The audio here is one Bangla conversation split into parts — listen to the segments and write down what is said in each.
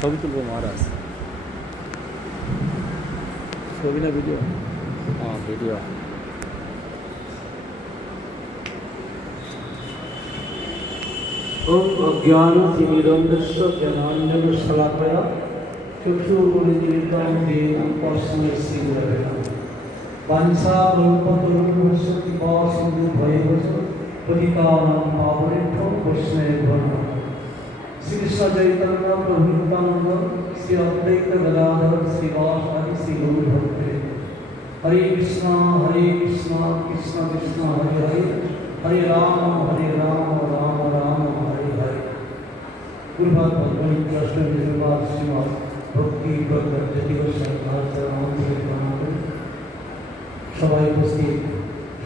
ছবি তুলবো মহারাজ। ছবি না ভিডিও? হ্যাঁ ভিডিও। ओम अज्ञानतिमिरन्धस्य ज्ञानाञ्जनशलाकया चक्षुरुन्मीलितं येन तस्मै श्रीगुरवे नमः। वाञ्छाकल्पतरुभ्यश्च कृपासिन्धुभ्यैव पतितानां पावनेभ्यो वैष्णवेभ्यो नमः। श्रीकृष्ण चैतन्य प्रभु नित्यानंद श्री अद्वैत गदाधर श्रीवासादि श्री गौर भक्तवृंद। हरे कृष्ण कृष्ण कृष्ण हरे हरे, हरे राम राम राम हरे हरे। गुरुवार भगवान कृष्ण निर्वाद श्रीवाद भक्ति प्रकट जतिवश সবাই উপস্থিত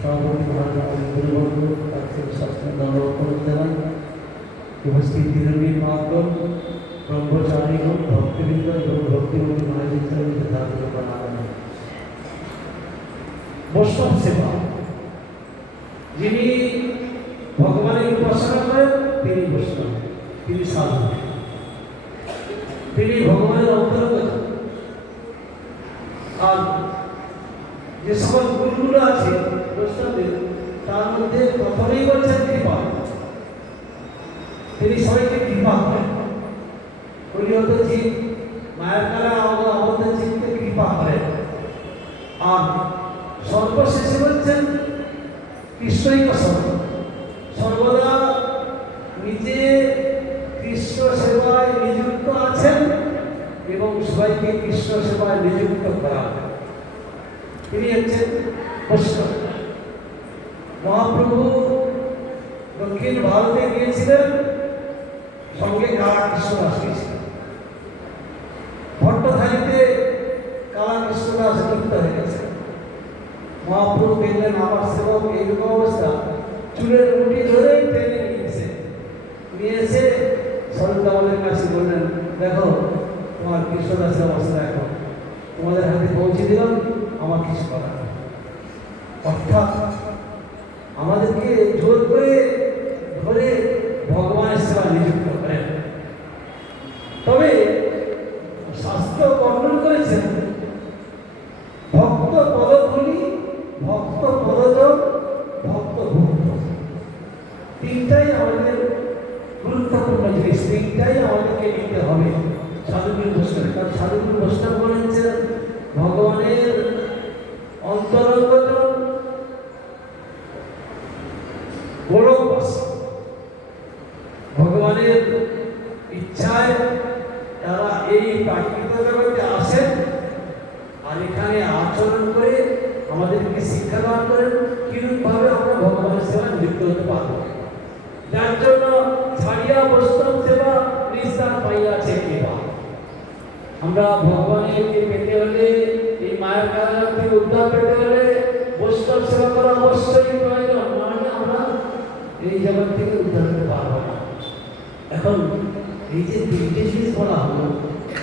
সভাপতি মহারাজ গুরুবর্গ তাদের শাস্ত্র দণ্ডবত করতে হয়। উপস্থিত দিনবীর মহাগণ, ব্রহ্মচারীগণ, ভক্তবৃন্দ এবং ভক্তিমতী মহাজিত্রকে ধার্মিক প্রণাম। বৈষ্ণব সেবা, যিনি ভগবানের উপাসনা করেন তিনি বৈষ্ণব, তিনি সাধু, তিনি ভগবানের অন্তর্গত। আর যে সকল গুরুগুলো আছে বৈষ্ণবদের, তার মধ্যে প্রথমেই বলছেন কৃপা। তিনি সবাইকে কৃপা করেন। পরিহত জীব মায়ের দ্বারা আমাদের জীবকে কৃপা করেন। আর সর্বশেষে বলছেন কৃষ্ণই কসম, সর্বদা নিজে কৃষ্ণ সেবায় নিযুক্ত আছেন এবং সবাইকে কৃষ্ণ সেবায় নিযুক্ত করা। তিনি হচ্ছেন বৈষ্ণব। মহাপ্রভু দক্ষিণ ভারতে গিয়েছিলেন, সঙ্গে কালা কৃষ্ণদাস গিয়েছিলেন। ভট্টধারীতে কালা কৃষ্ণদাস যুক্ত হয়ে গেছে। মহাপ্রভু দেখলেন আমার সেবক এইরকম অবস্থা, চুলের মুঠি ধরে টেনে নিয়ে এসে সরদামলের কাছে বললেন, দেখো তোমার কৃষ্ণদাসের অবস্থা এখন তোমাদের হাতে পৌঁছে দিলাম, আমার কিছু করার। অর্থাৎ আমাদেরকে জোর করে ধরে ভগবানের সেবা নিযুক্ত করেন। তবে শাস্ত্র বর্ণন করেছেন ভক্ত পদধূলি, ভক্ত পদজন, ভক্ত ভক্ত, তিনটাই আমাদের গুরুত্বপূর্ণ জিনিস। তিনটাই আমাদেরকে নিতে হবে সাধুগুরু বৈষ্ণব। কারণ সাধুগুরু বৈষ্ণব বলেছেন ভগবানের অন্তরঙ্গজন, গোলকবাসী, ভগবানের ইচ্ছায় তারা এই প্রাকৃতিক জগতে আসেন আর এখানে আচরণ করে আমাদেরকে শিক্ষা দান করেন কিরূপভাবে আমরা ভগবানের সেবা নিযুক্ত হতে পারবো। যার জন্য ছাড়িয়া বৈষ্ণব সেবা নিস্তার পাইয়াছে কেবা। আমরা ভগবানের পেতে হলে, এই মায়ের কারাগার থেকে উদ্ধার পেতে হলে বৈষ্ণব সেবা করা অবশ্যই প্রয়োজন, নাহলে আমরা এই জগৎ থেকে উদ্ধার পেতে পারবো না। এখন এই যে তিনটে জিনিস বলা হলো,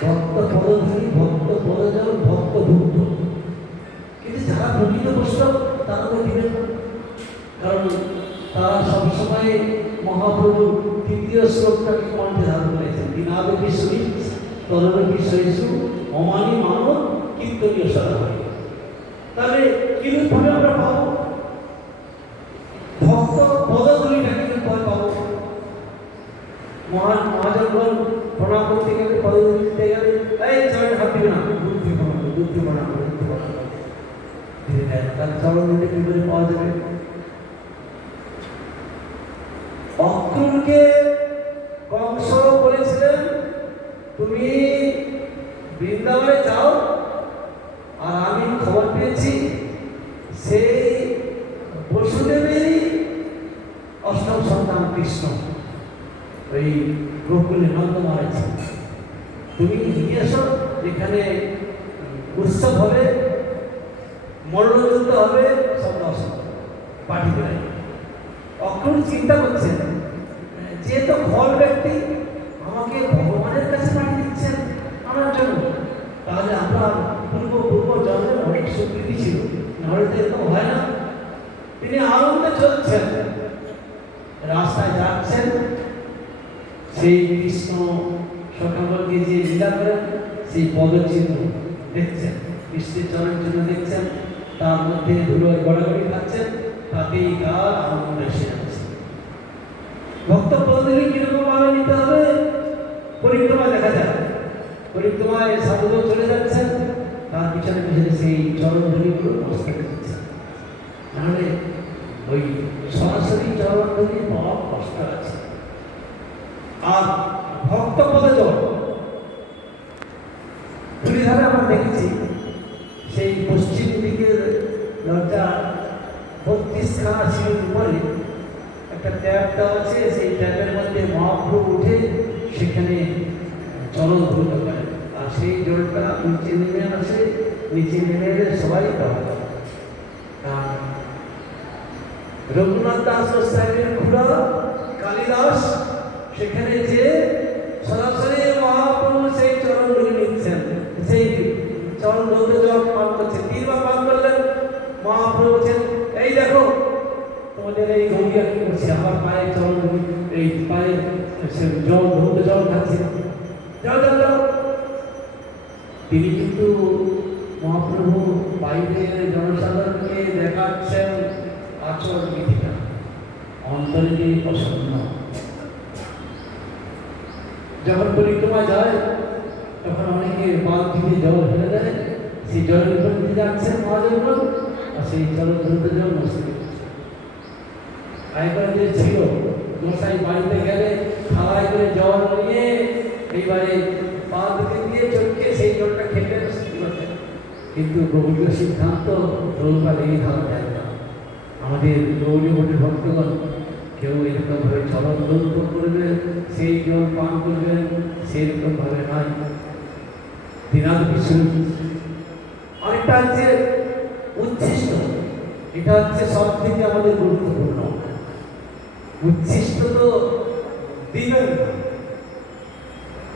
ভক্ত পদধূলি, ভক্ত পদজন, ভক্ত ভক্ত, কিন্তু যারা প্রকৃত বৈষ্ণব তারা তো দিবেন না। কারণ তারা সবসময় মহাপ্রভু তৃতীয় শ্লোকটাকে কণ্ঠে ধারণ করেছেন, দিনাবেপি সুরি তরবেপি সহিষ্ণু অমানি মানব কীর্তনীয় সারা হয়। তাহলে কিরূপভাবে আমরা পাবো ভক্ত পদধূলিটাকে? কিরূপভাবে পাবো? মহাজনগণ প্রণাম করতে গেলে, পদধূলি দিতে গেলে, এই চরণ হাত দিবে না, বুদ্ধি বানাবো, বুদ্ধি বানাবো, বুদ্ধি বানাবো, তার চরণ দিতে কি করে পাওয়া যাবে? অক্রুরকে কংস বলেছিলেন, তুমি বৃন্দাবনে যাও, আর আমি খবর পেয়েছি সেই বসুদেবেরই অষ্টম সন্তান কৃষ্ণ ওই গোকুলে নন্দ মারেছে, তুমি নিয়ে এসো, এখানে উৎসব হবে, মল্লযুদ্ধ হবে, সব দর্শন পাঠিয়ে দেয়। অক্রুর চিন্তা করছেন, যেহেতু ফল ব্যক্তি আমাকে ভগবানের কাছে পাঠিয়ে দিচ্ছেন আমার জন্য, তাহলে আমরা পূর্ব জন্মের অনেক স্বীকৃতি ছিল, নাহলে তো এরকম হয় না। তিনি আনন্দে চলছেন, রাস্তায় যাচ্ছেন, সেই কৃষ্ণ সকালকে যে লীলা করেন সেই পদচিহ্ন দেখছেন, কৃষ্ণের চরণ চিহ্ন দেখছেন, তার মধ্যে ধুলোয় গড়াগড়ি খাচ্ছেন, তাতেই তার আনন্দ এসে যাচ্ছে। ভক্ত পদধূলি কিরকম ভাবে নিতে হবে? পরিক্রমা দেখা যায়, পরিক্রমায় সাধু চলে যাচ্ছেন, তার পিছনে পিছনে সেই চরণ ধূলিগুলো মস্তকে দিচ্ছেন। নাহলে ওই সরাসরি চরণ ধূলি পাওয়া কষ্ট আছে। আর ভক্ত পদে জল ধূলিধারে আমরা দেখেছি সেই পশ্চিম দিকের দরজা 32খানা সিঁড়ির উপরে একটা ট্যাপ দেওয়া আছে, সেই ট্যাপের মধ্যে মহাপ্রভু উঠে সেখানে চরণ ধুতে পারে, আর সেই জলটা নিচে নেমে আসে, নিচে নেমে এলে সবাই পাবে। রঘুনাথ দাস সাহেবের খুড়া কালিদাস সেখানে যে সরাসরি মহাপ্রভু সেই চরণ ধুলে নিচ্ছেন, সেই চরণ ধুতে জল পান করছেন, 3 বার পান করলেন। মহাপ্রভু বলছেন, এই দেখো তোমাদের এই গঙ্গা কি করছে, আমার পায়ে চরণ এই পায়ে জল ধুতে জল খাচ্ছে, যাও যাও যাও। তিনি কিন্তু মহাপ্রভু বাইরের জনসাধারণকে দেখাচ্ছেন আচরণ বিধিটা, অন্তরে দিয়ে প্রসন্ন। যখন পরিক্রমা যায় তখন অনেকে বালতিতে জল ফেলে দেয়, সেই জলের উপর দিয়ে যাচ্ছেন মহাজনগুলো, আর সেই জল ধরতে জল নষ্ট করছে। আগেকার যে ছিল মশাই বাড়িতে গেলে থালায় করে জল নিয়ে এইবারে বালতিতে দিয়ে চটকে সেই জলটা খেতে নষ্ট করতেন। কিন্তু গৌরীয় সিদ্ধান্ত রোগপাল এই ধারা দেয় না। আমাদের গৌরী মঠের ভক্তগণ কেউ এরকমভাবে চলন দৌড় করবে, সেই জল পান করবেন, সেইরকমভাবে নয়। দিনাদ বিশ্বরূপ আরেকটা হচ্ছে উচ্ছিষ্ট, এটা হচ্ছে সব থেকে আমাদের গুরুত্বপূর্ণ। উচ্ছিষ্ট তো দিবেন না,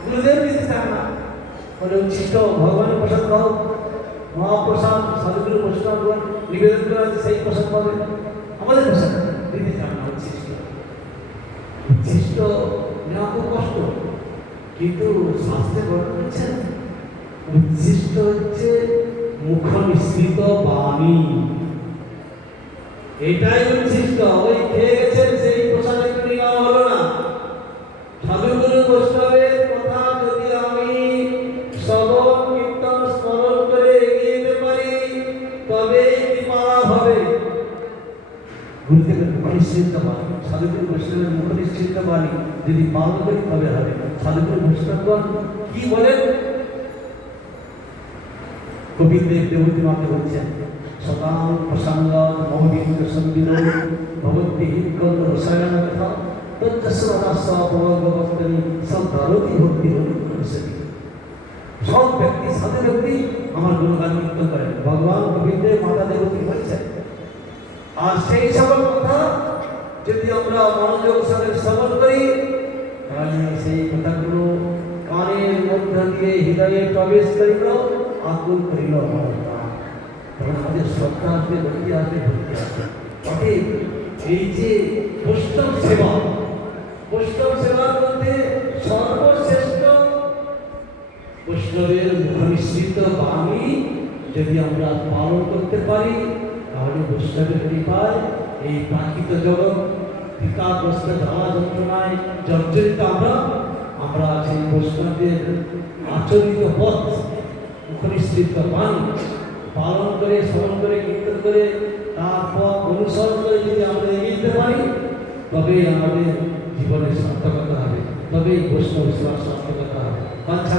গুরুদেব দিতে চান না, বলে উচ্ছিষ্ট ভগবানের প্রসাদ পাও, মহাপ্রসাদ সাধুগুরু বৈষ্ণবগণ নিবেদন করা আছে, সেই প্রসাদ পাবে, আমাদের প্রসাদ দিতে চান না। উচ্ছিষ্ট উচ্ছিষ্ট নেওয়া খুব কষ্ট, কিন্তু শাস্ত্রে বর্ণনা করছেন উচ্ছিষ্ট হচ্ছে মুখ নিঃসৃত বাণী, এটাই উচ্ছিষ্ট। ওই খেয়ে গেছেন সেই প্রসাদ একটু নেওয়া হলো না। সাধুগুরু বৈষ্ণবের কথা যদি আমি শ্রবণ কীর্তন স্মরণ করে এগিয়ে যেতে পারি তবে কৃপা হবে। গুরুদেবের মুখ নিঃসৃত বাণী, সাধুগুরু বৈষ্ণবের মুখ নিঃসৃত বাণী যদি পালন করি তবে হবে। সাধুগুরু বৈষ্ণবগণ কি বলেন? গোবিন্দের দেবতী মাকে বলছেন, সতাং প্রসঙ্গ মহবিন্দ সন্দির ভগবতী হিৎকন্দ রসায়ন কথা তজ্জস্বরাস্য ভগবতী সদ্ধারতি ভক্তি ভক্তি। সব ব্যক্তি সাধু ব্যক্তি আমার গুণগান কীর্তন করেন, ভগবান গোবিন্দের মাতা দেবতী বলছেন। আর সেই সকল কথা যদি আমরা মনোযোগ সঙ্গে শ্রবণ করি তাহলে সেই কথাগুলো কানের মধ্য দিয়ে হৃদয়ে প্রবেশ করিল, আকুল করিল আমার প্রাণ। তখন আমাদের শ্রদ্ধা আসবে, ভক্তি আসবে, ভক্তি আসবে। অতএব এই যে বৈষ্ণব সেবা, বৈষ্ণব সেবার মধ্যে সর্বশ্রেষ্ঠ বৈষ্ণবের মুখ নিঃসৃত বাণী যদি আমরা পালন করতে পারি তাহলে বৈষ্ণবের কৃপায় এই প্রাকৃত জগৎ পিতাগ্রস্ত জ্বালা যন্ত্রণায় জর্জরিত আমরা সেই বৈষ্ণবের আচরিত পথ মুখ নিঃসৃত বাণী পালন করে, স্মরণ করে, কীর্তন করে, তার পথ অনুসরণ করে যদি আমরা এগিয়ে যেতে পারি তবেই আমাদের জীবনের সার্থকতা হবে, তবেই বৈষ্ণব সেবার সার্থকতা হবে। বাচ্চা